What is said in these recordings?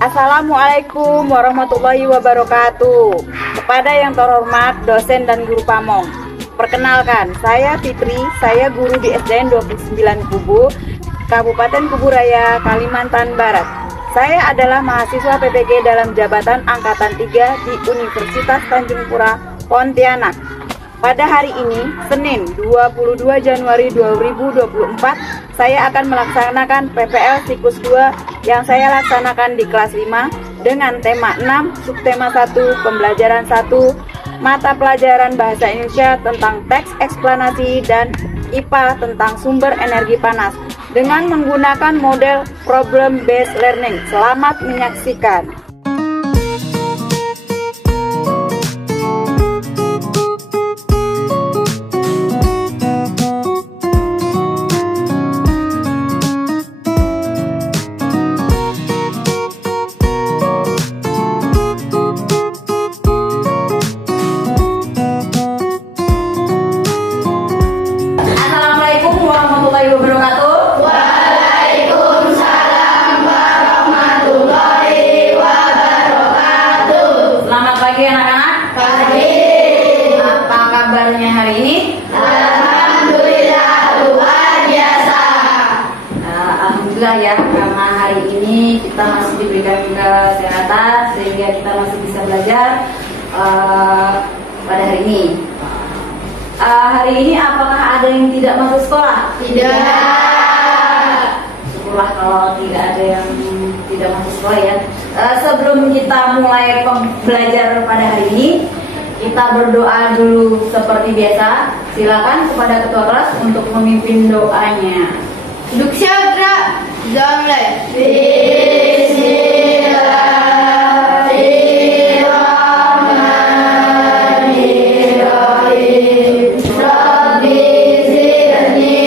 Assalamualaikum warahmatullahi wabarakatuh. Kepada yang terhormat dosen dan guru pamong, perkenalkan, saya Fitri, saya guru di SDN 29 Kubu, Kabupaten Kubu Raya, Kalimantan Barat. Saya adalah mahasiswa PPG dalam jabatan Angkatan 3 di Universitas Tanjung Pura, Pontianak. Pada hari ini, Senin 22 Januari 2024, saya akan melaksanakan PPL siklus 2 yang saya laksanakan di kelas 5 dengan tema 6, subtema 1, pembelajaran 1, mata pelajaran Bahasa Indonesia tentang teks eksplanasi dan IPA tentang sumber energi panas dengan menggunakan model problem based learning. Selamat menyaksikan. Hari ini alhamdulillah luar biasa. Alhamdulillah ya, karena hari ini kita masih diberikan kesehatan sehingga kita masih bisa belajar pada hari ini. Hari ini apakah ada yang tidak masuk sekolah? Tidak. Syukurlah kalau tidak ada yang tidak masuk sekolah ya. Sebelum kita mulai belajar pada hari ini, kita berdoa dulu seperti biasa. Silakan kepada ketua kelas untuk memimpin doanya. Duduk siap, Dra. Jangan mulai. Bismillahirrahmanirrahim. Rabbi zidni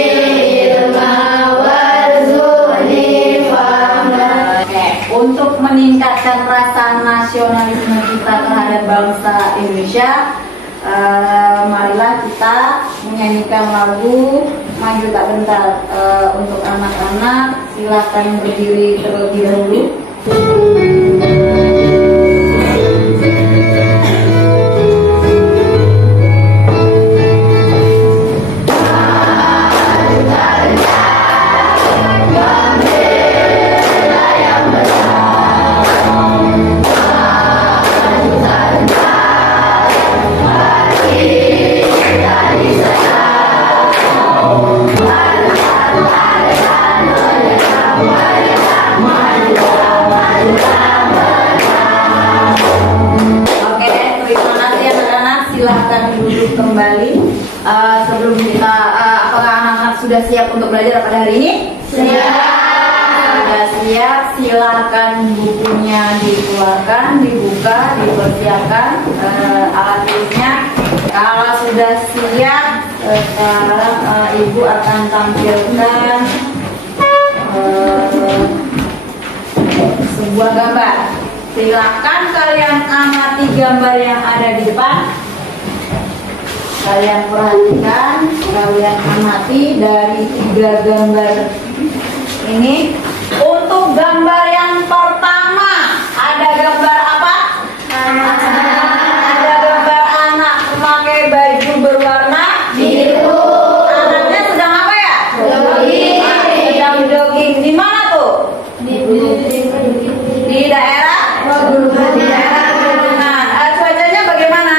ilma warzuqni fahma. Untuk meningkatkan rasa nasionalisme kita terhadap bangsa Indonesia, marilah kita menyanyikan lagu Maju Tak Bentar. Untuk anak-anak silakan berdiri terlebih dahulu. Silahkan duduk kembali. Sebelum kita, apakah anak-anak sudah siap untuk belajar pada hari ini? Siap. Sudah siap, silakan bukunya dikeluarkan, dibuka, dipersiapkan alat tulisnya. Kalau sudah siap, sekarang Ibu akan tampilkan sebuah gambar. Silakan kalian amati gambar yang ada di depan. Kalian perhatikan, kalian amati dari 3 gambar ini. Untuk gambar yang pertama, ada gambar apa? Ada gambar anak memakai baju berwarna biru. Anaknya sedang apa ya? Jogging. Sedang jogging. Di mana tuh? Di daerah? Cuacanya bagaimana?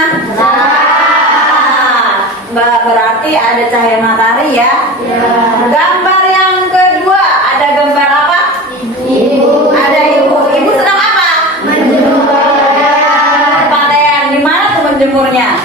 Berarti ada cahaya matahari ya. Gambar yang kedua, ada gambar apa? Ibu. Ada ibu. Ibu sedang apa? Menjemur. Pakaian. Di mana tuh menjemurnya?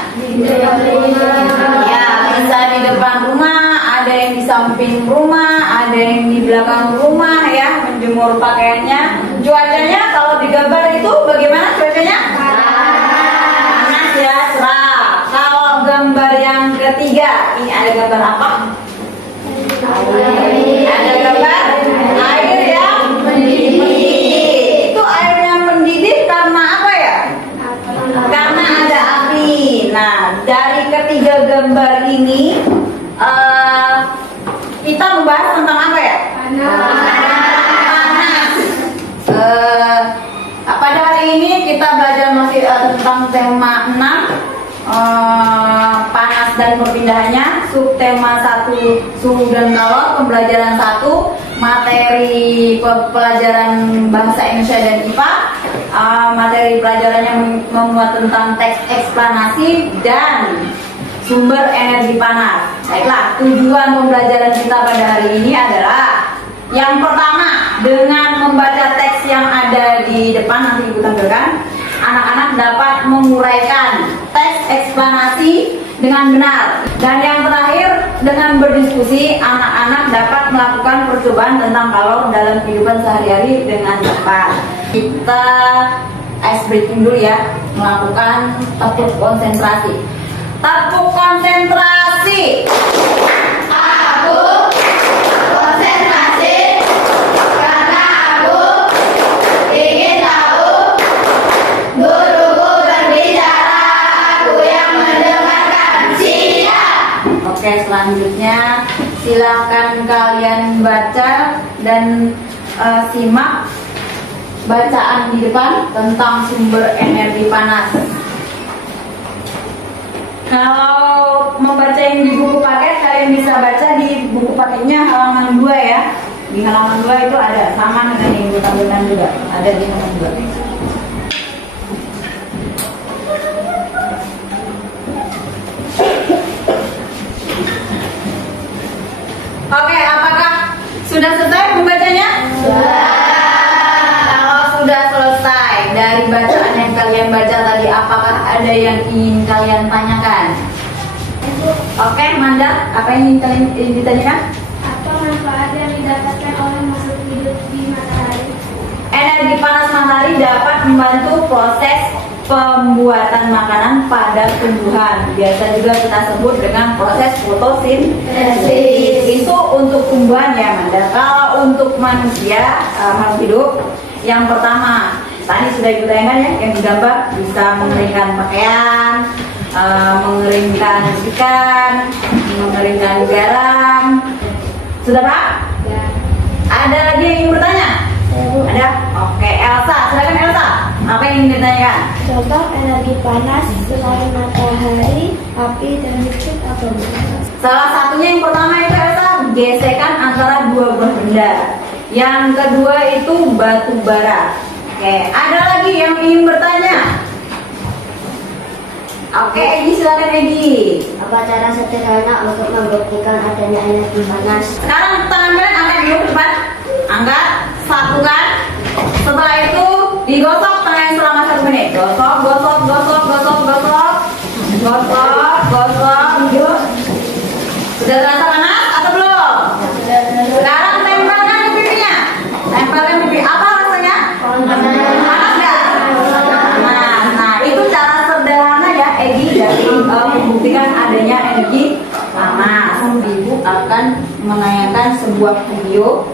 Ya, bisa di depan rumah, ada yang di samping rumah, ada yang di belakang rumah ya, menjemur pakaiannya. Cuacanya kalau di gambar itu bagaimana cuacanya? Panas ya, cerah. Kalau gambar yang ketiga, ini ada gambar apa? Ada gambar air yang mendidih. Itu air yang mendidih karena apa ya? Karena ada api. Nah, dari ketiga gambar ini kita membahas tentang apa ya? Panas. Pada hari ini kita belajar masih tentang tema 6, panas dan perpindahannya. Subtema 1, suhu dan kalor. Pembelajaran 1, materi pelajaran bahasa Indonesia dan IPA. Materi pelajarannya memuat tentang teks eksplanasi dan sumber energi panas. Baiklah, tujuan pembelajaran kita pada hari ini adalah yang pertama, dengan membaca teks yang ada di depan, nanti Ibu tampilkan, anak-anak dapat menguraikan teks eksplanasi dengan benar. Dan yang terakhir, dengan berdiskusi, anak-anak dapat melakukan percobaan tentang kalor dalam kehidupan sehari-hari dengan tepat. Kita ice breaking dulu ya, melakukan tepuk konsentrasi. Tepuk konsentrasi. Aku konsentrasi karena aku ingin tahu guruku berbicara, aku yang mendengarkan. Siap. Oke, selanjutnya silakan kalian baca dan simak bacaan di depan tentang sumber energi panas. Kalau membaca yang di buku paket, kalian bisa baca di buku paketnya halaman 2 ya. Di halaman 2 itu ada, sama dengan yang Ibu tampilkan juga, ada di halaman 2. Oke, apakah sudah selesai membacanya? Kalau sudah selesai dari bacaan yang kalian baca tadi, apakah ada yang ingin kalian tanyakan? Oke, Manda, apa yang ingin kalian ditanyakan? Apa manfaat yang didapatkan oleh makhluk hidup di matahari? Energi panas matahari dapat membantu proses pembuatan makanan pada tumbuhan. Biasa juga kita sebut dengan proses fotosintesis. Itu untuk tumbuhan ya, Manda. Kalau untuk manusia, makhluk hidup, yang pertama tadi sudah ditanyakan ya, yang digambar bisa mengeringkan pakaian, mengeringkan ikan, mengeringkan garam. Sudah Pak? Ya. Ada lagi yang ingin bertanya? Ada? Oke, Elsa, silakan Elsa. Apa yang ingin ditanyakan? Contoh energi panas selain matahari, api, dan listrik apa? Salah satunya yang pertama itu Elsa, gesekan antara dua buah benda. Yang kedua itu batu bara. Oke, ada lagi yang ingin bertanya? Oke, Egi, silakan Egi. Apa cara sederhana untuk membuktikan adanya energi panas? Sekarang tangan kalian angkat dulu ke depan. Angkat, satukan. Setelah itu digosok tangannya selama 1 menit. Gosok, gosok, gosok, gosok, gosok. Gosok, gosok. Sudah terasa panas atau belum? Sekarang tempelkan di pipinya. Tempelkan di pipi. Apa rasanya? Panas nggak? Nah, itu cara sederhana ya, Egi, dari membuktikan adanya energi panas. Ibu akan menayangkan sebuah video.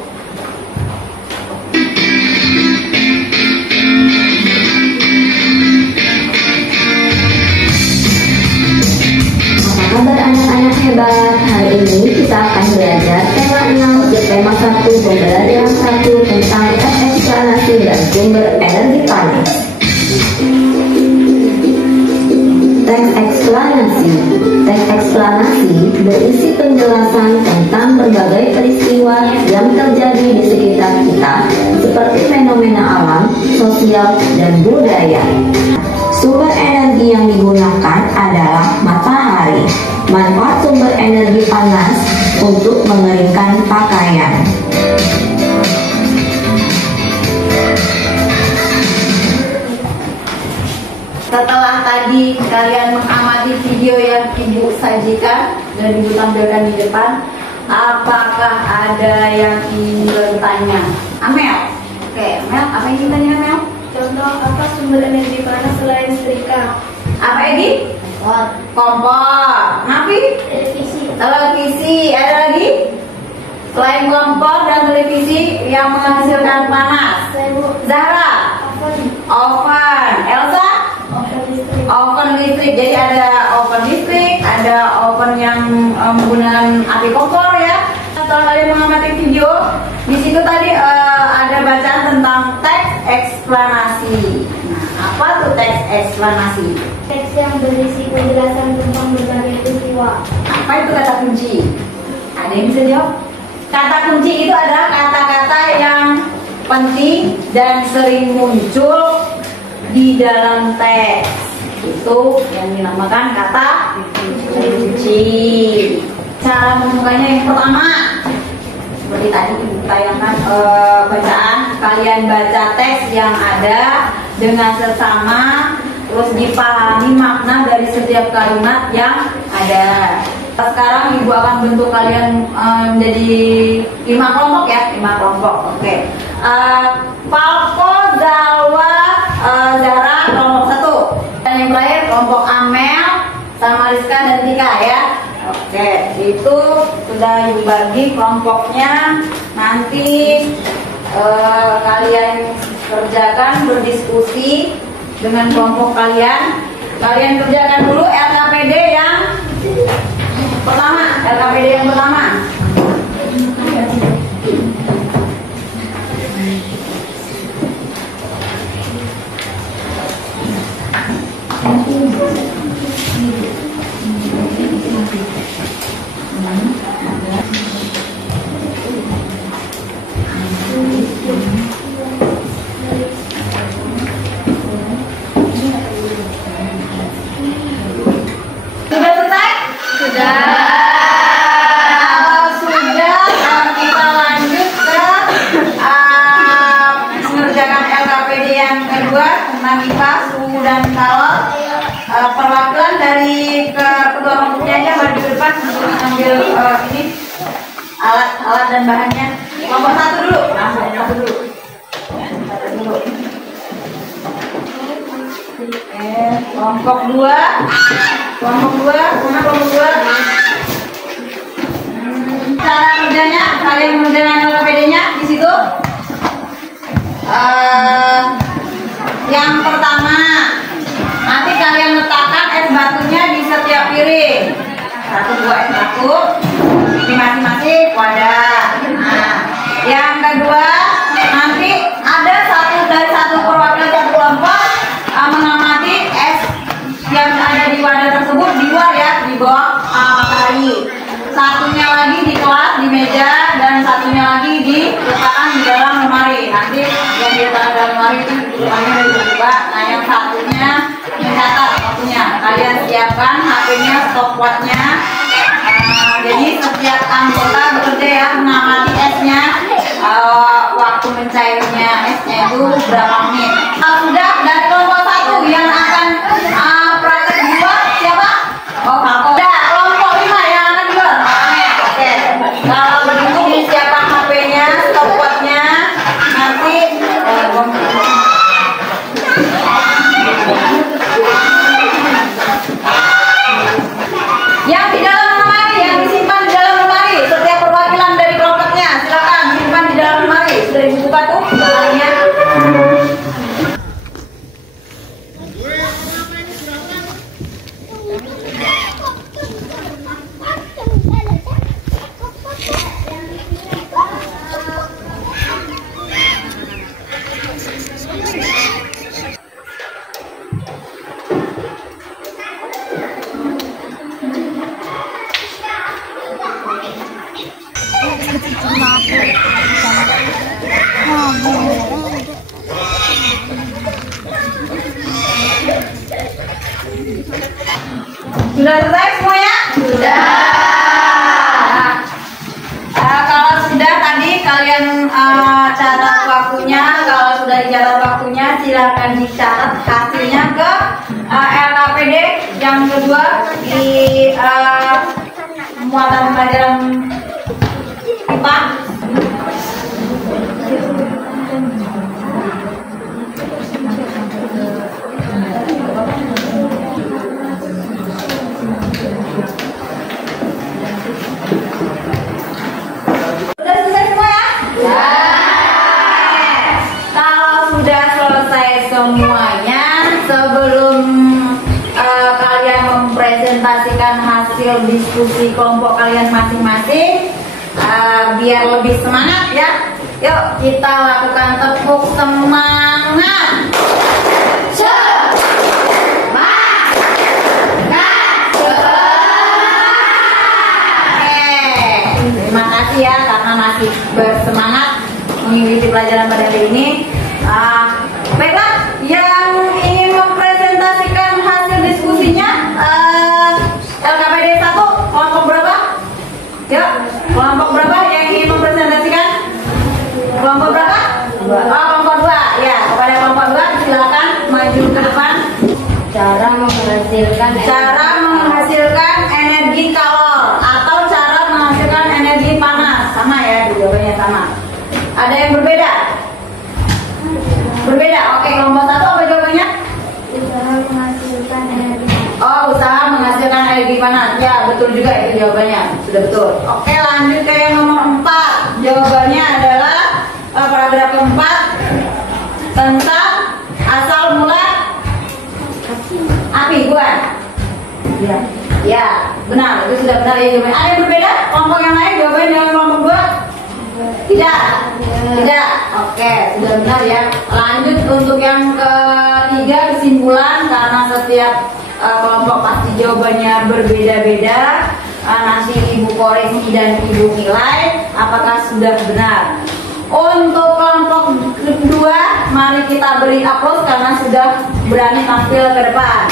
Kabar anak-anak hebat, hari ini kita akan belajar tema 6 di tema 1 pembelajaran 1 tentang teks eksplanasi dan sumber energi panas. Teks eksplanasi. Teks eksplanasi berisi penjelasan tentang berbagai peristiwa yang terjadi di sekitar kita, seperti fenomena alam, sosial, dan budaya. Sumber energi yang digunakan adalah matahari. Manfaat sumber energi panas untuk mengeringkan pakaian. Setelah tadi kalian mengamati video yang Ibu sajikan dan Ibu tampilkan di depan, apakah ada yang ingin bertanya? Amel, oke, Amel, apa yang ingin tanya Amel? Contoh apa sumber energi panas selain setrika? Apa Egi? Kompor. Nafi? Televisi. Televisi. Ada lagi? Selain kompor dan televisi yang menghasilkan panas. Zahra? Oven. Elsa? Oven listrik. Jadi ada oven listrik, ada oven yang menggunakan api kompor ya. Setelah kalian mengamati video, di situ tadi ada bacaan tentang teks eksplanasi. Nah, apa tuh teks eksplanasi? Teks yang berisi penjelasan tentang berbagai peristiwa. Apa itu kata kunci? Ada yang bisa jawab? Kata kunci itu adalah kata-kata yang penting dan sering muncul di dalam teks. Itu yang dinamakan kata kunci. Cara memukanya yang pertama, seperti tadi ditayangkan bacaan, kalian baca teks yang ada dengan seksama, terus dipahami makna dari setiap kalimat yang ada. Sekarang ibu akan bentuk kalian menjadi 5 kelompok ya, 5 kelompok. Oke. Falco, Zalwa, Zara kelompok 1. Dan yang terakhir kelompok Amel sama Rizka dan Tika ya. Oke, itu sudah ibu bagi kelompoknya. Nanti kalian kerjakan berdiskusi dengan kelompok kalian. Kalian kerjakan dulu LKPD yang pertama. LKPD yang pertama. Sudah selesai? Sudah. Kalau sudah, kita lanjut ke mengerjakan LKPD yang kedua tentang IPA, suhu dan kalor. Perwakilan dari kedua kelompoknya aja maju ke depan untuk ambil ini alat dan bahannya. Kelompok 1 dulu. Satu dulu. Kelompok 2. Kelompok 2, mana kelompok 2? Cara kerjanya, kalian mengerjakan LKPD-nya di situ. Yang pertama, nanti kalian letakkan es batunya di setiap piring. 1, 2 es batu di masing-masing wadah. Nah, yang kedua, nanti ada dari satu perwakilan satu kelompok mengamati es yang ada di wadah tersebut di luar ya, di bawah matahari. Satunya lagi di kelas di meja dan satunya lagi diletakkan di dalam lemari. Nanti yang diletakkan dalam lemari itu lemarinya udah dibuka. Nah, yang satunya mencatat waktunya. Kalian siapkan HP-nya, stopwatch-nya. Jadi setiap anggota bekerja ya mengamati esnya, waktu mencairnya esnya itu berapa menit. Sudah dari kelompok 1 yang akan praktek di luar siapa? Oh, Falco. Udah, kelompok 5 yang akan di luar. Oke. Kalau begitu disiapkan HP-nya, stopwatch-nya. Nanti yang di dalam lemari, yang disimpan di dalam lemari, setiap perwakilan dari kelompoknya silakan simpan di dalam lemari. Sudah dibuka tuh lemarinya. Sudah selesai semuanya? Sudah. Kalau sudah tadi kalian catat waktunya. Kalau sudah dicatat waktunya, silakan dicatat hasilnya ke LKPD yang kedua di muatan pelajaran IPA. Semuanya, sebelum kalian mempresentasikan hasil diskusi kelompok kalian masing-masing, biar lebih semangat ya, Yuk kita lakukan tepuk semangat. Terima kasih ya karena masih bersemangat mengikuti pelajaran pada hari ini. Baiklah, yang ingin mempresentasikan hasil diskusinya LKPD 1 kelompok berapa? Yuk, kelompok berapa yang ingin mempresentasikan? Kelompok berapa? Kelompok 2. Ya, kepada kelompok 2 silakan maju ke depan. Cara menghasilkan Energi kalor atau cara menghasilkan energi panas. Sama ya, jawabannya sama. Ada yang berbeda? Berbeda. Oke, kelompok 1 apa jawabannya? Usaha menghasilkan energi. Oh, usaha menghasilkan energi panas. Ya, betul juga itu jawabannya. Sudah betul. Oke, lanjut ke yang nomor 4. Jawabannya adalah paragraf keempat tentang asal mula api, bukan? Ya. Ya, benar. Itu sudah benar ya jawabannya. Ada yang berbeda? Kelompok yang lain jawabannya dengan kelompok 2? Tidak. Tidak. Oke, sudah benar ya. Lanjut untuk yang ketiga, kesimpulan, karena setiap kelompok pasti jawabannya berbeda-beda. Nanti Ibu koreksi dan Ibu nilai apakah sudah benar. Untuk kelompok kedua, mari kita beri aplaus karena sudah berani tampil ke depan.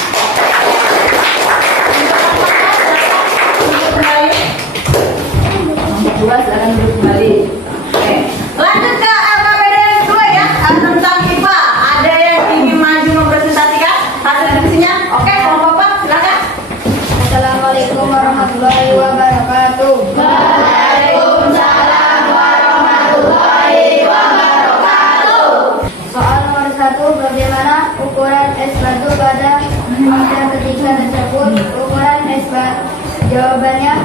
Kelompok 2 silakan duduk kembali. Oke. Lanjut ke LKPD yang kedua ya, tentang IPA. Ada yang ingin maju mempresentasikan hasil diskusinya? Oke, kelompok 4 silakan. Assalamualaikum warahmatullahi wabarakatuh. Waalaikumsalam warahmatullahi wabarakatuh. Soal nomor 1, bagaimana ukuran es batu pada fase ketiga tersebut? Ukuran es batu, jawabannya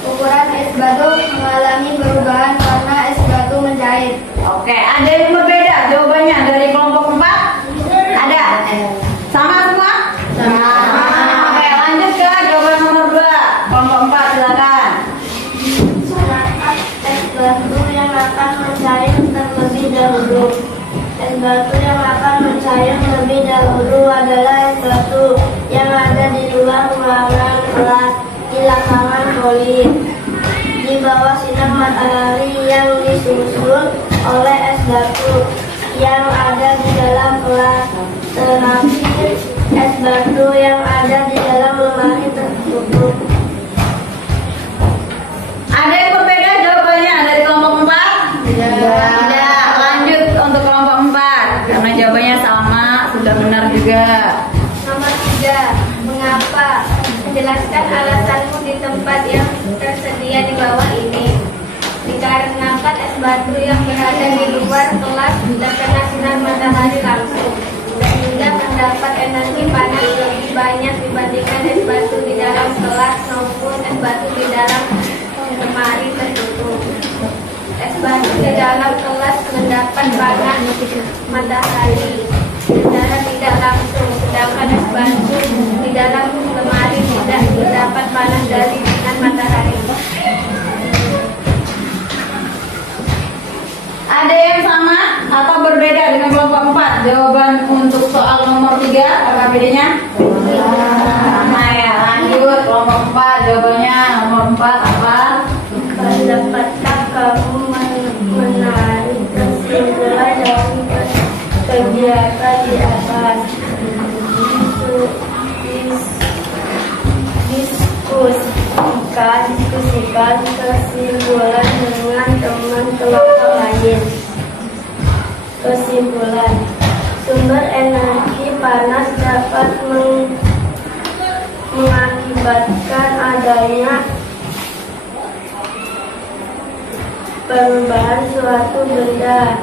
ukuran es batu mengalami perubahan karena es batu mencair. Oke, ada yang berbeda jawabannya dari kelompok 4? Ada? Sama semua? Sama. Oke, lanjut ke jawaban nomor 2. Kelompok 4 silakan. Es batu yang akan mencair terlebih dahulu. Es batu yang akan mencair terlebih dahulu adalah es batu yang ada di luar ruangan kelas di lapangan voli. Di bawah sinar matahari yang disusul oleh es batu yang ada di dalam kelas, tetapi es batu yang ada di dalam lemari tertutup. Ada yang berbeda jawabannya dari kelompok 4? Tidak. Lanjut untuk kelompok 4 karena jawabannya sama, sudah benar juga. Nomor 3, mengapa? Menjelaskan alasanmu di tempat yang tersedia di bawah ini. Dikarenakan es batu yang berada di luar kelas terkena sinar matahari langsung, sehingga mendapat energi panas lebih banyak dibandingkan es batu di dalam kelas maupun es batu di dalam lemari tertutup. Es batu di dalam kelas mendapat panas matahari secara tidak langsung, sedangkan es batu di dalam lemari tidak mendapat panas dari sinar matahari. Ada yang sama atau berbeda dengan kelompok 4? Jawaban untuk soal nomor 3 LKPD-nya? Sama ya. Lanjut kelompok 4 jawabannya nomor 4 apa? Dapatkah kamu menarik kesimpulan dari kegiatan di atas? Diskusikan kesimpulan dengan teman kelompok lain. Kesimpulan, sumber energi panas dapat mengakibatkan adanya perubahan suatu benda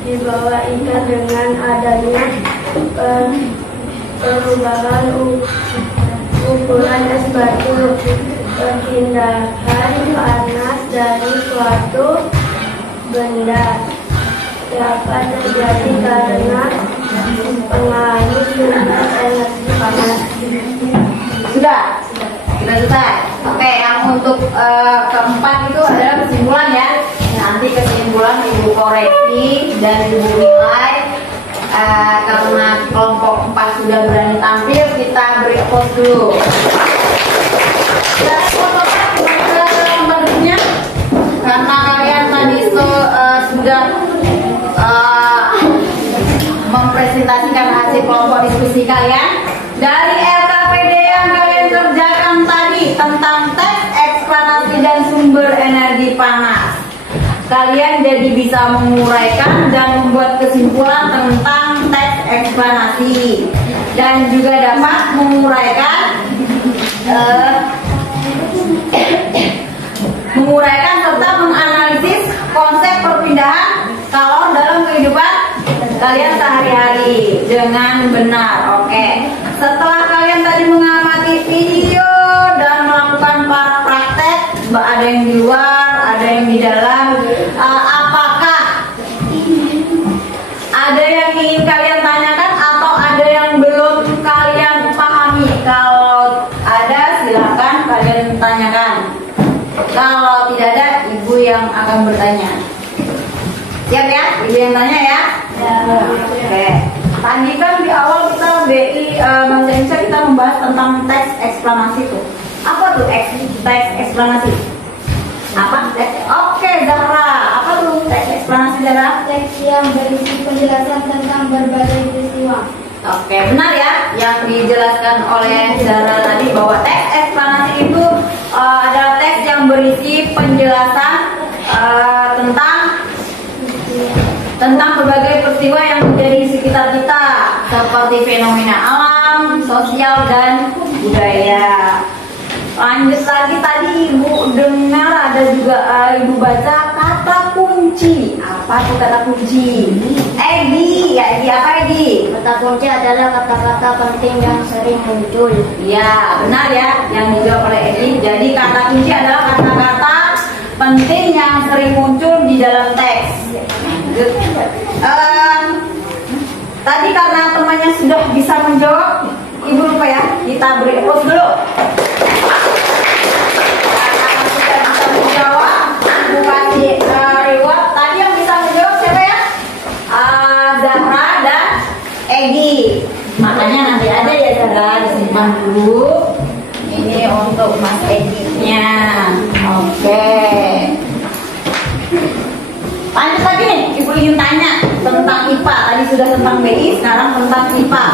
di bawah ikan dengan adanya perubahan ukuran es batu. Perpindahan panas dari suatu benda dapat terjadi karena pengaruh sumber energi panas. Sudah selesai. Oke, yang untuk keempat itu adalah kesimpulan ya. Nanti kesimpulan ibu koreksi dan ibu nilai. Karena kelompok 4 sudah berani tampil, kita beri applause dulu. Dan berikutnya, karena kalian tadi sudah mempresentasikan hasil kelompok diskusi kalian dari LKPD yang kalian kerjakan tadi tentang teks eksplanasi dan sumber energi panas. Kalian jadi bisa menguraikan dan membuat kesimpulan tentang teks eksplanasi dan juga dapat menguraikan serta menganalisis konsep perpindahan kalor dalam kehidupan kalian sehari-hari dengan benar. Oke. Setelah kalian tadi mengamati video dan melakukan para praktek, ada yang di luar, ada yang di dalam, apakah ada yang ingin kalian tanyakan atau ada yang belum kalian pahami? Kalau ada, silakan kalian tanyakan. Kalau tidak ada, ibu yang akan bertanya. Siap ya? Ibu yang tanya ya? Ya. Oke. Tadi kan di awal kita BI Mas Indonesia kita membahas tentang teks eksplanasi tuh. Apa tuh teks eksplanasi? Apa? Oke, Zahra. Apa tuh teks eksplanasi, Zahra? Teks yang berisi penjelasan tentang berbagai peristiwa. Oke, benar ya. Yang dijelaskan oleh Zahra tadi bahwa teks eksplanasi itu adalah teks yang berisi penjelasan tentang berbagai peristiwa yang terjadi di sekitar kita, seperti fenomena alam, sosial, dan budaya. Lanjut lagi, tadi ibu dengar ada juga ibu baca kata kunci. Apa tuh kata kunci? Egi, ya Egi, apa Egi? Kata kunci adalah kata-kata penting yang sering muncul. Ya, benar ya, yang dijawab oleh Egi. Jadi kata kunci adalah kata-kata penting yang sering muncul di dalam teks. Tadi karena temannya sudah bisa menjawab, ibu lupa ya, kita beri applause dulu. Karena sudah bisa menjawab, ibu kasih reward. Tadi yang bisa menjawab siapa ya? Zahra dan Egi. Makanya nanti ada ya Zahra, disimpan dulu. Ini untuk Mas Egi-nya. Oke. Lanjut lagi nih, ibu ingin tanya tentang IPA. Tadi sudah tentang BI, sekarang tentang IPA.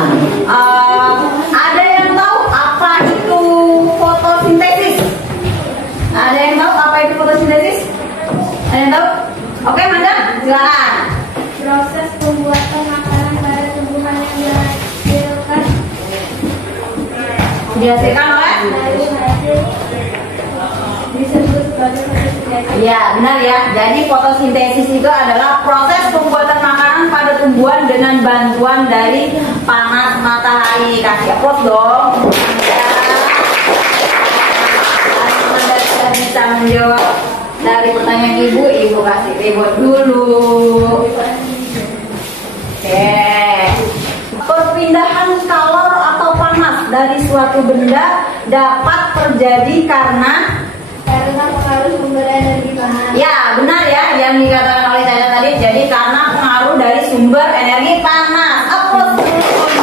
Ada yang tahu apa itu fotosintesis? Ada yang tahu apa itu fotosintesis? Ada yang tahu? Oke, Madam, silakan. Proses pembuatan makanan pada tumbuhan yang Dihasilkan oleh? dari hasil disebut sebagai fotosintesis. Ya, benar ya. Jadi fotosintesis itu adalah proses pembuatan makanan pada tumbuhan dengan bantuan dari panas matahari. Kasih applause dong. Ya. Anda sudah bisa menjawab dari pertanyaan ibu, ibu kasih reward dulu. Oke. Perpindahan kalor atau panas dari suatu benda dapat terjadi karena pengaruh sumber energi panas. ya, benar ya yang dikatakan oleh Caca tadi. Jadi karena pengaruh dari sumber energi panas. Applause dulu.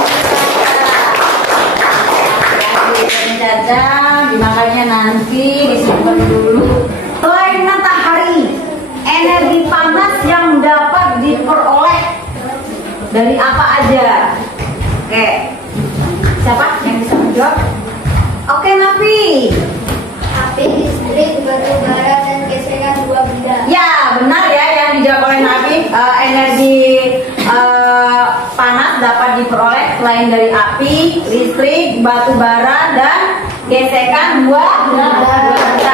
Caca, dimakannya nanti disimpan dulu. Selain matahari, energi panas yang dapat diperoleh dari apa aja? Oke, siapa yang bisa menjawab? Oke, Nafi. Api, listrik, batu bara, dan gesekan dua benda. Ya, benar ya yang dijawab oleh Nabi. Energi panas dapat diperoleh selain dari api, listrik, batu bara, dan gesekan dua benda.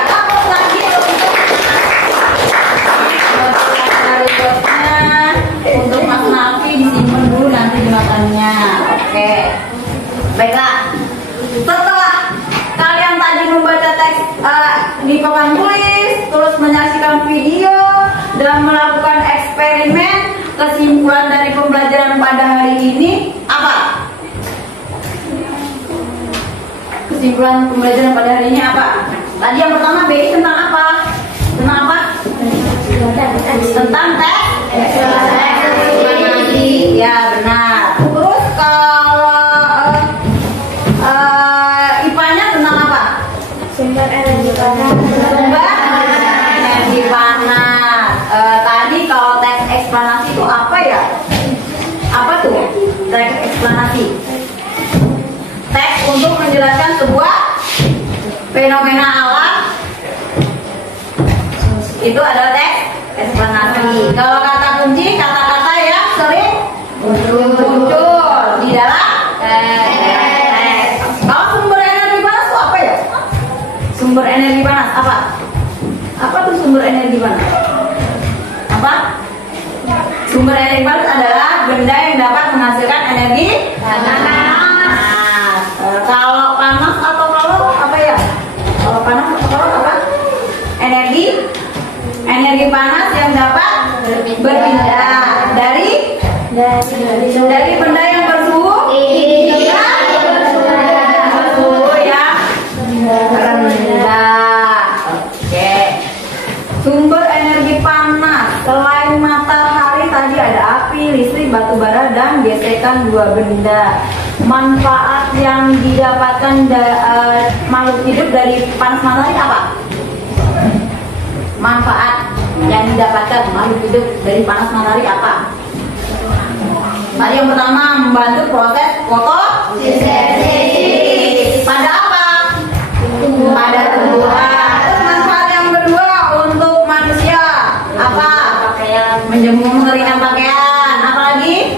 Apa lagi untuk Mas Nafi disimpan dulu nanti dimakannya. Oke, baiklah. Setelah kalian tadi membaca teks di papan tulis, terus menyaksikan video dan melakukan eksperimen, kesimpulan dari pembelajaran pada hari ini kesimpulan pembelajaran pada hari ini apa? Tadi yang pertama BI tentang apa? Tentang apa? Tentang teks eksplanasi. Ya benar. Terus kalau IPA-nya tentang apa? Sumber energi panas. Sumber energi panas. Tadi kalau teks eksplanasi itu apa ya? Apa tuh teks eksplanasi? Teks untuk menjelaskan sebuah fenomena alam, itu adalah teks eksplanasi. Kalau kata kunci, kata-kata yang sering muncul di dalam teks. Kalau sumber energi panas itu apa ya? Sumber energi panas apa? Apa tuh sumber energi panas? Apa? Sumber energi panas adalah benda yang dapat menghasilkan energi panas. Kalau panas atau kalau apa ya? Kalau panas atau kalau apa? Energi panas yang dapat berpindah dari benda yang bersuhu bersuhu yang rendah. Oke. Sumber energi panas selain matahari tadi ada api, listrik, batu bara, dan gesekan dua benda. Manfaat yang didapatkan makhluk hidup dari panas matahari apa? Manfaat yang didapatkan makhluk hidup dari panas matahari apa? Tadi yang pertama membantu proses fotosintesis. Pada apa? Pada tumbuhan. Terus manfaat yang kedua untuk manusia apa? Menjemur, mengeringkan pakaian. Apa lagi?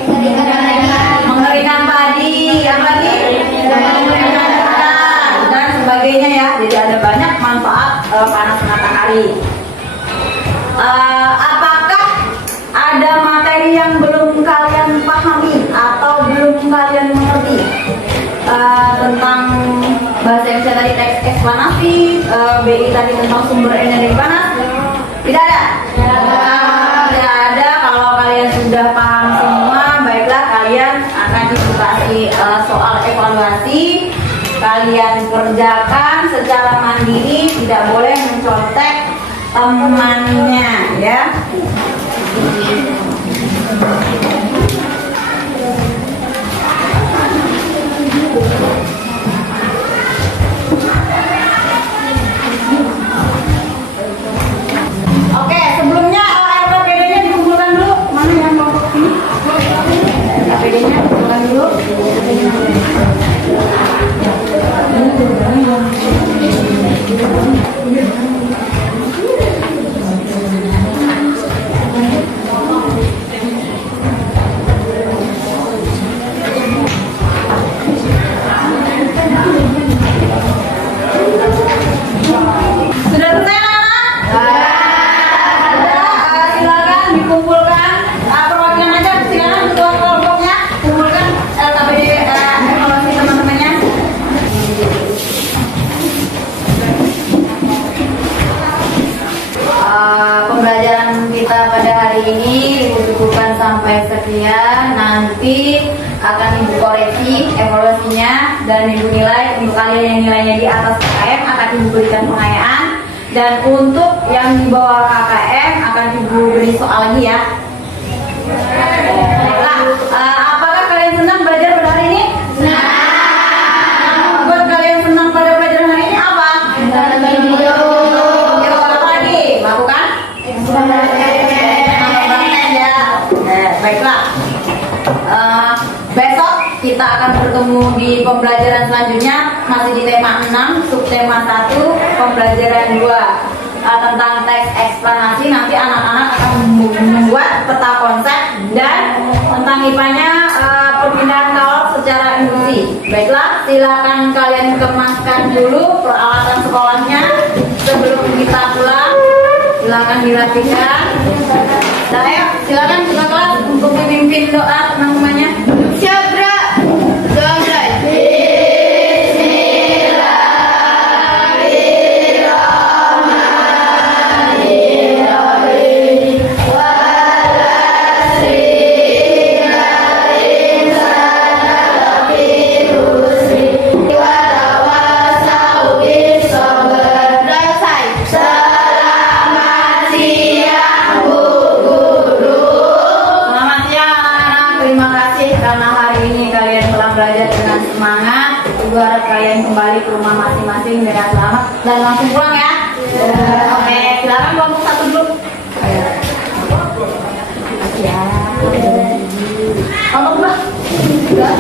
Mengeringkan padi. Apa lagi? Mengeringkan ikan dan sebagainya ya. Jadi ada banyak manfaat panas matahari. Apakah ada materi yang belum kalian pahami atau belum kalian mengerti tentang bahasa Indonesia tadi teks eksplanasi, BI tadi tentang sumber energi panas? Tidak ada? Tidak ada. Kalau kalian sudah paham semua, baiklah kalian akan dikasih soal evaluasi. Kalian kerjakan secara mandiri, tidak boleh mencontek temannya ya. Oke, sebelumnya RKPD-nya dikumpulkan dulu. Mana yang mau ini? RKPD-nya dikumpulkan dulu. Sudah selesai anak-anak? Silakan dikumpulkan perwakilan aja, silakan ketua kelompoknya kumpulkan LKPD evaluasi teman-temannya. Pembelajaran kita pada hari ini dicukupkan sampai sekian. Nanti akan ibu koreksi evaluasinya dan ibu nilai. Untuk kalian yang nilainya di atas KKM akan ibu berikan pengayaan, dan untuk yang di bawah KKM akan ibu beri soal lagi ya. Apakah kalian senang belajar pada hari ini? Senang. Buat kalian senang pada pelajaran hari ini apa? Apa lagi? Lakukan? Baiklah. Besok kita akan bertemu di pembelajaran selanjutnya, masih di tema 6, subtema 1, pembelajaran 2 tentang teks eksplanasi. Nanti anak-anak akan membuat peta konsep, dan tentang IPA-nya perpindahan kaos secara induksi. Baiklah, silakan kalian kemaskan dulu peralatan sekolahnya sebelum kita pulang. Silakan dirapikan. Nah, ayo silakan kita kelas untuk memimpin doa teman-temannya. Siap, Bra. Doa, Bra. karena hari ini kalian telah belajar dengan semangat. Ibu harap kalian kembali ke rumah masing-masing dengan selamat dan langsung pulang ya. Oke, silakan kelompok satu dulu. Kelompok dua.